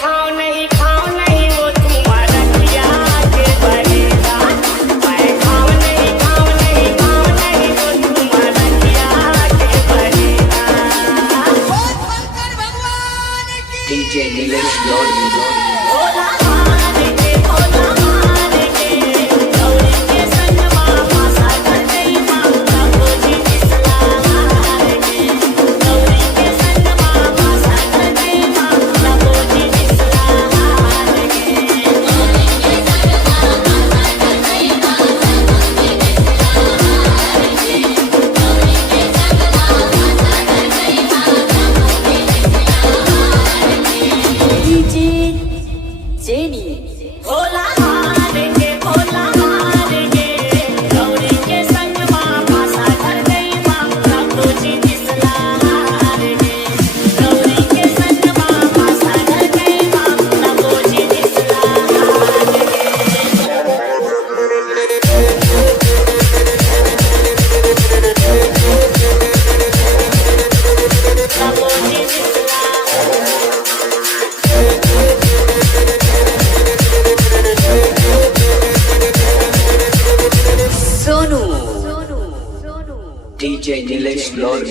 खाओ नहीं वो तुम्हारा किया के बनेगा। मैं खाओ नहीं वो तुम्हारा किया के बनेगा। DJ Nilesh Lord भोला मारेंगे गौरी के संग मामा सागर गई मामा खोजी निसला हारेंगे। गौरी के संग मामा सागर गई मामा खोजी निसला हारेंगे। गौरी के संग मामा सागर गई मामा खोजी निसला हारेंगे। गौरी के संग मामा सागर गई मामा खोजी निसला हारेंगे। डीजे जेनी भोला मारेंगे गौरी के संग मामा सागर गई मामा खोजी निसला हारेंगे। गौरी के संग मामा सागर गई मामा खोजी निसला हारेंगे। खोजी निसला DJ Nilesh Lord